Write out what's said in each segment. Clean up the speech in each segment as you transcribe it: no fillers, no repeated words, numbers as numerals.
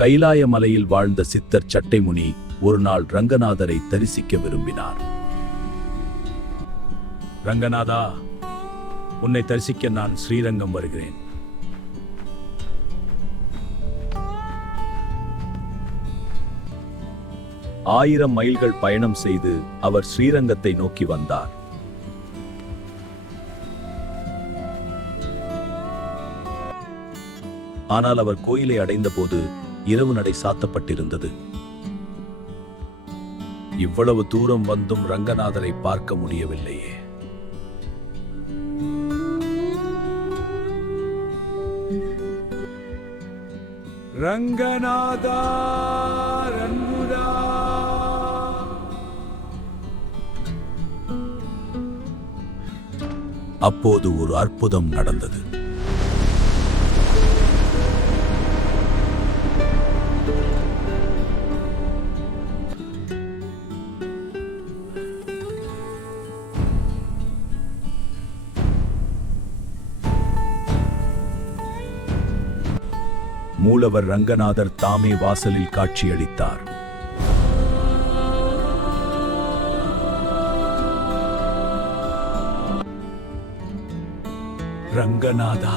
கைலாய மலையில் வாழ்ந்த சித்தர் சட்டைமுனி ஒரு நாள் ரங்கநாதரை தரிசிக்க விரும்பினார். ரங்கநாதா, உன்னை தரிசிக்க நான் ஸ்ரீரங்கம் வருகிறேன். ஆயிரம் மைல்கள் பயணம் செய்து அவர் ஸ்ரீரங்கத்தை நோக்கி வந்தார். ஆனால் அவர் கோயிலை அடைந்த போது இரவு நடை சாத்தப்பட்டிருந்தது. இவ்வளவு தூரம் வந்தும் ரங்கநாதரை பார்க்க முடியவில்லையே. ரங்கநாதா, ரங்குதா. அப்போது ஒரு அற்புதம் நடந்தது. மூலவர் ரங்கநாதர் தாமே வாசலில் காட்சியளித்தார். ரங்கநாதா,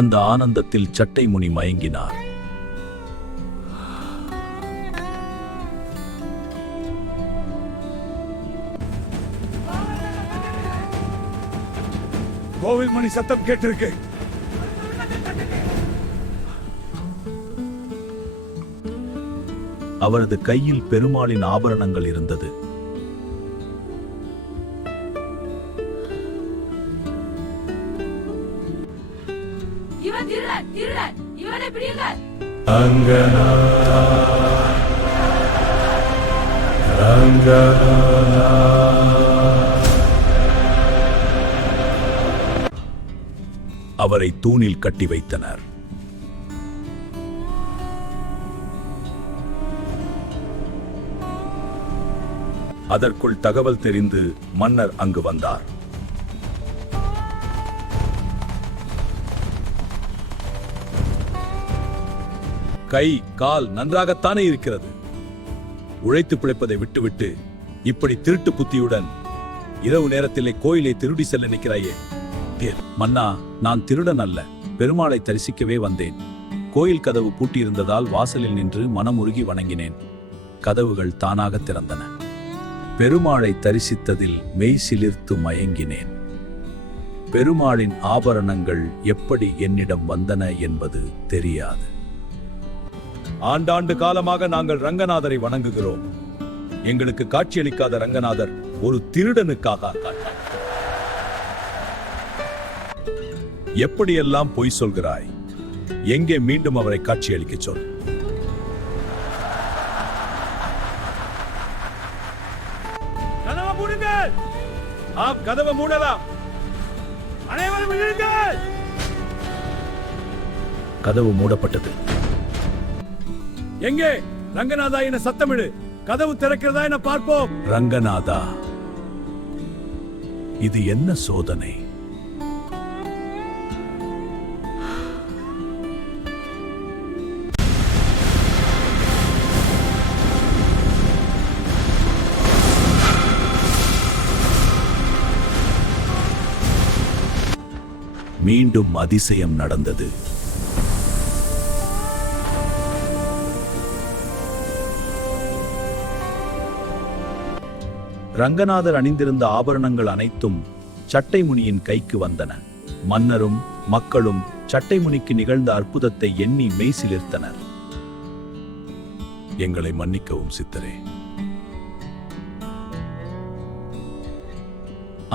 அந்த ஆனந்தத்தில் சட்டைமுனி மயங்கினார். கோவில் மணி சத்தம் கேட்டிருக்கு. அவரது கையில் பெருமாளின் ஆபரணங்கள் இருந்தது. அவரை தூணில் கட்டி வைத்தனர். அதற்குள் தகவல் தெரிந்து மன்னர் அங்கு வந்தார். கை கால் நன்றாகத்தானே இருக்கிறது. உழைத்து பிழைப்பதை விட்டுவிட்டு இப்படி திருட்டு புத்தியுடன் இரவு நேரத்திலே கோயிலை திருடி செல்ல நிற்கிறாயே. மன்னா, நான் திருடன் அல்ல, பெருமாளை தரிசிக்கவே வந்தேன். கோயில் கதவு பூட்டியிருந்ததால் வாசலில் நின்று மனமுருகி வணங்கினேன். கதவுகள் தானாக திறந்தன. பெருமாளை தரிசித்ததில் மெய் சிலிர்த்து மயங்கினேன். பெருமாளின் ஆபரணங்கள் எப்படி என்னிடம் வந்தன என்பது தெரியாது. ஆண்டாண்டு காலமாக நாங்கள் ரங்கநாதரை வணங்குகிறோம். எங்களுக்கு காட்சியளிக்காத ரங்கநாதர் ஒரு திருடனுக்காக எப்படியெல்லாம் பொய் சொல்கிறாய்? எங்கே மீண்டும் அவரை காட்சியளிக்க சொல். கதவை மூடலாம். அனைவரும் எழுங்கள். கதவு மூடப்பட்டது. எங்கே ரங்கநாதா என சத்தமிடு. கதவு திறக்கிறதா என பார்ப்போம். ரங்கநாதா, இது என்ன சோதனை? மீண்டும் அதிசயம் நடந்தது. ரங்கநாதர் அணிந்திருந்த ஆபரணங்கள் அனைத்தும் சட்டைமுனியின் கைக்கு வந்தன. மன்னரும் மக்களும் சட்டைமுனிக்கு நிகழ்ந்த அற்புதத்தை எண்ணி மெய்சிலிர்த்தனர். எங்களை மன்னிக்கவும் சித்தரே.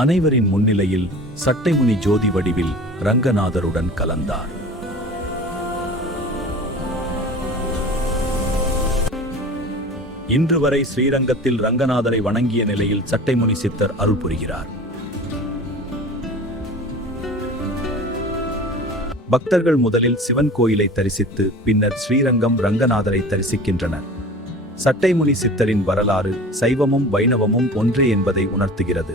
அனைவரின் முன்னிலையில் சட்டைமுனி ஜோதி வடிவில் ரங்கநாதருடன் கலந்தார். இன்று வரை ஸ்ரீரங்கத்தில் ரங்கநாதரை வணங்கிய நிலையில் சட்டைமுனி சித்தர் அருள் புரிகிறார். பக்தர்கள் முதலில் சிவன் கோயிலை தரிசித்து பின்னர் ஸ்ரீரங்கம் ரங்கநாதரை தரிசிக்கின்றனர். சட்டைமுனி சித்தரின் வரலாறு சைவமும் வைணவமும் ஒன்றே என்பதை உணர்த்துகிறது.